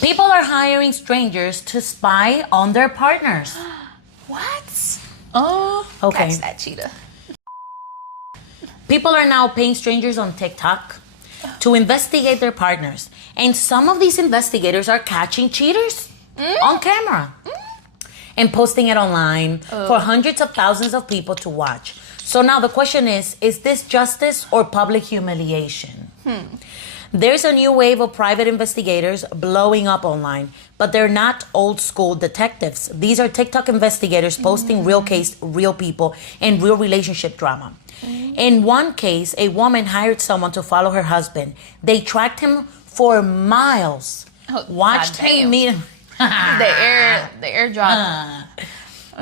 People are hiring strangers to spy on their partners. What? Oh, okay. Catch that cheetah. People are now paying strangers on TikTok to investigate their partners. And some of these investigators are catching cheaters on camera and posting it online for hundreds of thousands of people to watch. So now the question is this justice or public humiliation? There's a new wave of private investigators blowing up online, but they're not old school detectives. These are TikTok investigators posting real case, real people, and real relationship drama. In one case, a woman hired someone to follow her husband. They tracked him for miles, watched him meet the airdrop.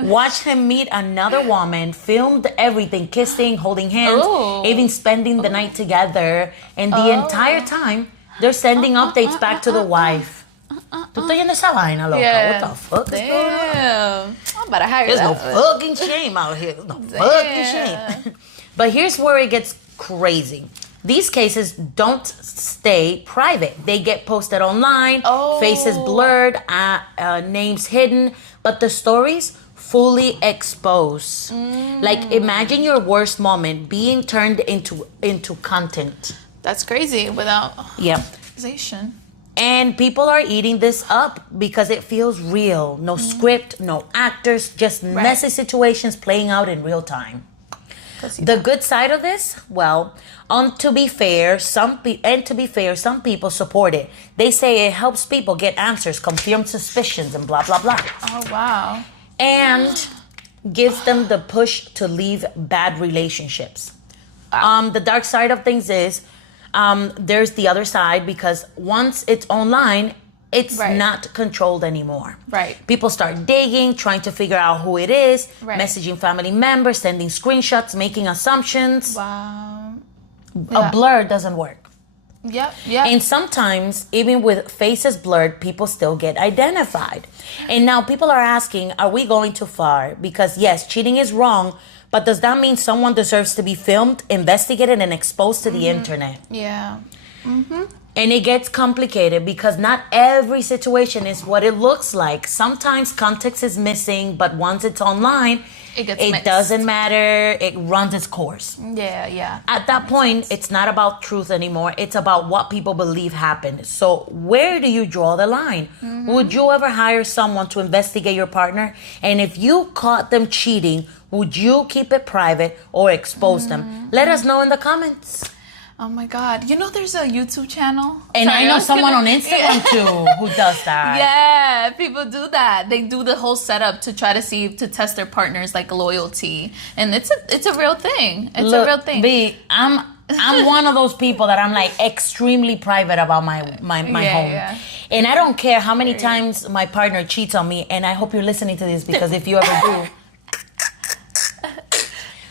Watched him meet another woman, filmed everything, kissing, holding hands, even spending the night together. And the entire time, they're sending updates back to the wife. Tú estás yendo esa vaina, loca. Yeah. What the fuck is going on? Damn. I'm about to hire There's no that. fucking shame out here. There's no fucking shame. But here's where it gets crazy. These cases don't stay private. They get posted online, faces blurred, names hidden, but the stories fully exposed. Like, imagine your worst moment being turned into content. That's crazy without Yeah. accusation. And people are eating this up because it feels real. No script, no actors, just messy situations playing out in real time. The good side of this, well, to be fair, some people support it. They say it helps people get answers, confirm suspicions, and blah blah blah. Oh wow. And gives them the push to leave bad relationships. The dark side of things is there's the other side, because once it's online, it's not controlled anymore. Right. People start digging, trying to figure out who it is, messaging family members, sending screenshots, making assumptions. Wow. A blur doesn't work. Yep. And sometimes, even with faces blurred, people still get identified. And now people are asking, are we going too far? Because yes, cheating is wrong, but does that mean someone deserves to be filmed, investigated, and exposed to the internet? Yeah. And it gets complicated because not every situation is what it looks like. Sometimes context is missing, but once it's online, it doesn't matter. It runs its course. Yeah. At that point, it's not about truth anymore. It's about what people believe happened. So where do you draw the line? Would you ever hire someone to investigate your partner? And if you caught them cheating, would you keep it private or expose them? Let us know in the comments. Oh my God. You know there's a YouTube channel? And I know someone on Instagram too who does that. Yeah, people do that. They do the whole setup to try to test their partner's like loyalty. And it's a real thing. It's a real thing. B, I'm one of those people that I'm like extremely private about my home. Yeah. And I don't care how many times my partner cheats on me, and I hope you're listening to this, because if you ever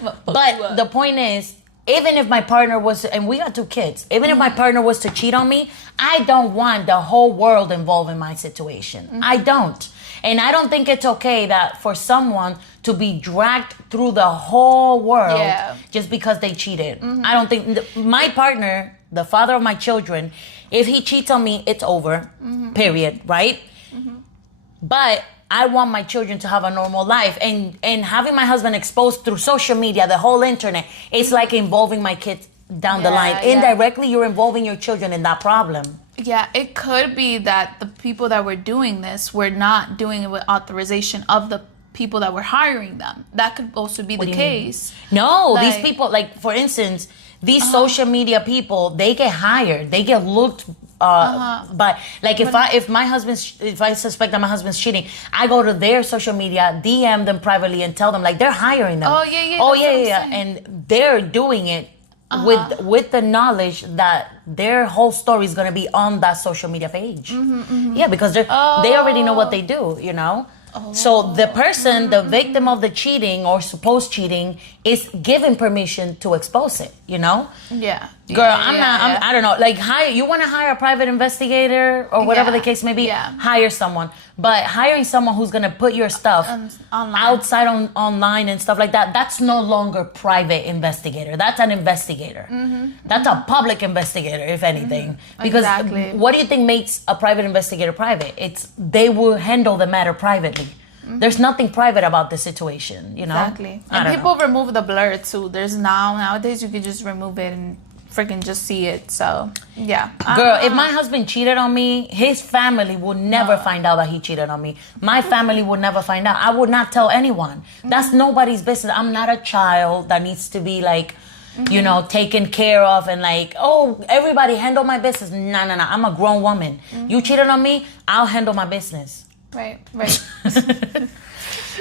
do. But the point is, even if my partner was, and we got 2 kids, even if my partner was to cheat on me, I don't want the whole world involved in my situation. I don't. And I don't think it's okay that for someone to be dragged through the whole world just because they cheated. I don't think, my partner, the father of my children, if he cheats on me, it's over, period, right? But I want my children to have a normal life, and having my husband exposed through social media, the whole internet, it's like involving my kids down the line. Indirectly, you're involving your children in that problem. Yeah, it could be that the people that were doing this were not doing it with authorization of the people that were hiring them. That could also be the case. No, these people, like, for instance, these social media people, they get hired, they get looked but like if I suspect that my husband's cheating, I go to their social media, DM them privately, and tell them, like, they're hiring them. And they're doing it with the knowledge that their whole story is going to be on that social media page. Yeah, because they already know what they do, you know. So the person, the victim of the cheating or supposed cheating, is given permission to expose it, you know? Yeah. Girl, I don't know. Like, you want to hire a private investigator or whatever the case may be, hire someone. But hiring someone who's going to put your stuff outside online and stuff like that, that's no longer private investigator. That's an investigator. That's a public investigator, if anything. Because what do you think makes a private investigator private? It's they will handle the matter privately. There's nothing private about the situation, you know? Exactly. And people remove the blur too. Nowadays you can just remove it and freaking just see it. So yeah, girl, if my husband cheated on me, his family would never find out that he cheated on me. My family would never find out. I would not tell anyone. That's nobody's business. I'm not a child that needs to be like, you know, taken care of and like, oh, everybody handle my business. No. I'm a grown woman. You cheated on me, I'll handle my business. Right.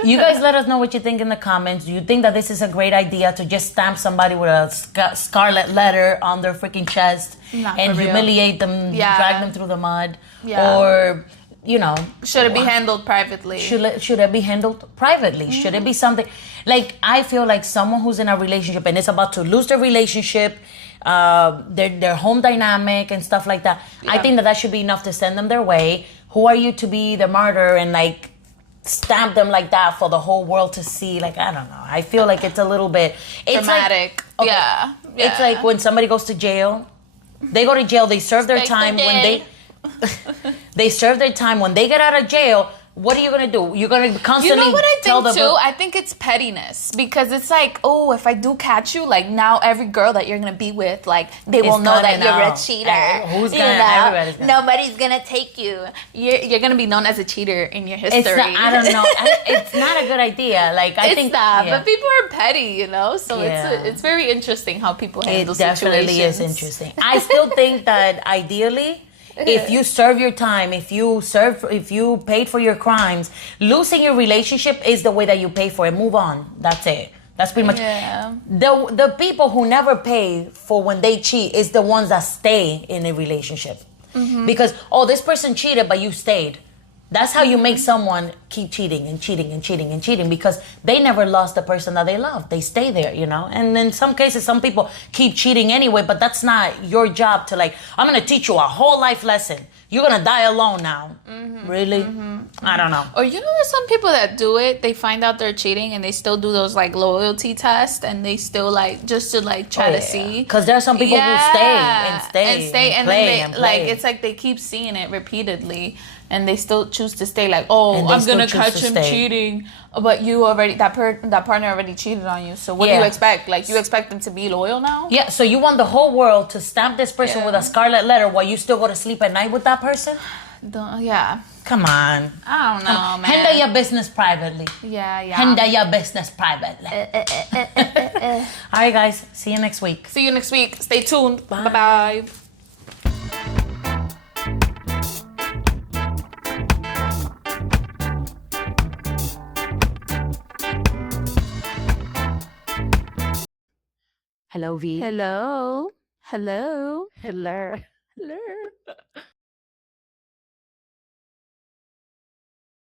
You guys let us know what you think in the comments. Do you think that this is a great idea to just stamp somebody with a scarlet letter on their freaking chest and humiliate them, drag them through the mud? Or, you know... Should it be handled privately? Should it be handled privately? Should it be something... Like, I feel like someone who's in a relationship and is about to lose their relationship, their home dynamic and stuff like that, I think that should be enough to send them their way. Who are you to be the martyr and, like... stamp them like that for the whole world to see? Like, I don't know. I feel like it's a little bit... dramatic. Like, okay, it's like when somebody goes to jail. They go to jail. They serve their time. When they serve their time. When they get out of jail, what are you going to do? You're going to constantly... You know what I think, too? I think it's pettiness. Because it's like, oh, if I do catch you, like, now every girl that you're going to be with, like, they will know that you're a cheater. Who's going to... Everybody's going to... Nobody's going to take you. You're going to be known as a cheater in your history. I don't know. It's not a good idea. Like, I think... It's not. But people are petty, you know? So it's very interesting how people handle situations. It definitely is interesting. I still think that ideally... If you serve your time, if you paid for your crimes, losing your relationship is the way that you pay for it. Move on. That's it. That's pretty much the people who never pay for when they cheat is the ones that stay in a relationship. Because this person cheated, but you stayed. That's how you make someone keep cheating and cheating and cheating and cheating, because they never lost the person that they loved. They stay there, you know? And in some cases, some people keep cheating anyway, but that's not your job to like, I'm going to teach you a whole life lesson. You're going to die alone now. Really? I don't know. Or you know, there's some people that do it. They find out they're cheating and they still do those like loyalty tests and they still like, just to like try to see. Because there are some people who stay and play then they, like, it's like they keep seeing it repeatedly. And they still choose to stay like, I'm going to catch him cheating. But you already, that partner already cheated on you. So what do you expect? Like, you expect them to be loyal now? Yeah, so you want the whole world to stamp this person with a scarlet letter while you still go to sleep at night with that person? Come on. I don't know, man. Handle your business privately. Handle your business privately. All right, guys. See you next week. See you next week. Stay tuned. Bye-bye. Hello, V. Hello. Hello. Hello. Hello.